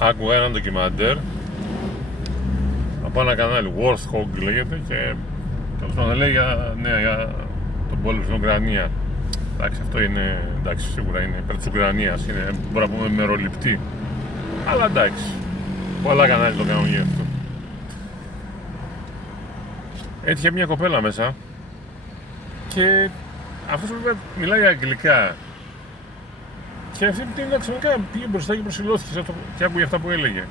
άκουγα ένα ντοκιμαντέρ από ένα κανάλι, Warthog λέγεται, και τέλος πάντων λέει για τον πόλεμο στην Ουκρανία. Εντάξει, αυτό είναι, εντάξει, σίγουρα είναι υπέρ της Ουκρανίας, είναι, μπορούμε να πούμε, μεροληπτή. Αλλά εντάξει, πολλά κανάλια το κάνουν γι' αυτό. Έτυχε μια κοπέλα μέσα και αυτός μιλάει αγγλικά. Και αυτή την ξαφνικά πήγε μπροστά και προσιλώθηκε και άκουγε αυτά που έλεγε.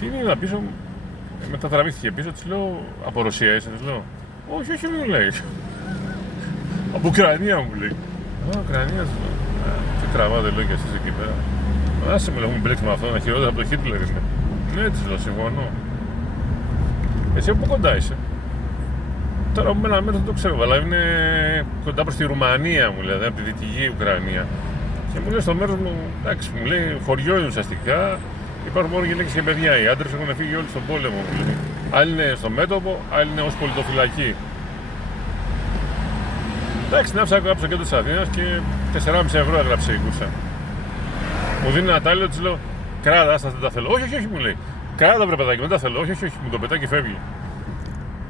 Τι είναι πίσω, μετατραβήθηκε πίσω, της λέω, από Ρωσία είσαι, της λέω. Όχι, όχι, μου λέει. Από Ουκρανία μου λέει. Α, Ουκρανία σου λέω. Τι τραβάτε λέω κι εσείς εκεί πέρα. Άσε με, έχουμε μπλέξει με αυτό, ένα χειρότερο από το Χίτλερ είναι. Ναι, της λέω, συμφωνώ. Εσύ από κοντά είσαι? Τώρα από ένα μέρος δεν το ξέρω, αλλά είναι κοντά προς τη Ρουμανία μου λέει, από τη δυτική Ουκρανία. Και μου λέει στο μέρος μου, εντάξει, μου λέει, χωριό είναι ουσιαστικά. Υπάρχουν μόνο γυναίκες και παιδιά. Οι άντρες έχουν φύγει όλοι στον πόλεμο. Μου λέει. Άλλοι είναι στο μέτωπο, άλλοι είναι ως πολιτοφυλακή. Εντάξει, να ψάξω στο κέντρο της Αθήνας και 4,5 ευρώ έγραψε η κούρσα. Μου δίνει ένα τάλιο, της λέω, κράτα, άστα, δεν τα θέλω. Όχι, όχι, όχι, μου λέει. Κράτα βρε παιδάκι, δεν τα θέλω. Όχι, όχι, όχι, μου το πετάει και φεύγει.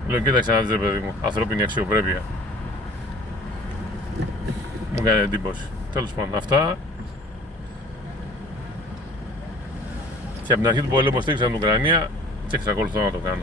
Λέω, κοίταξε να δεις ρε παιδί μου, ανθρώπινη αξιοπρέπεια. Μου κάνει εντύπωση. Τέλος πάντων, αυτά. Και από την αρχή του πολέμου στήριξα την Ουκρανία και εξακολουθώ να το κάνω.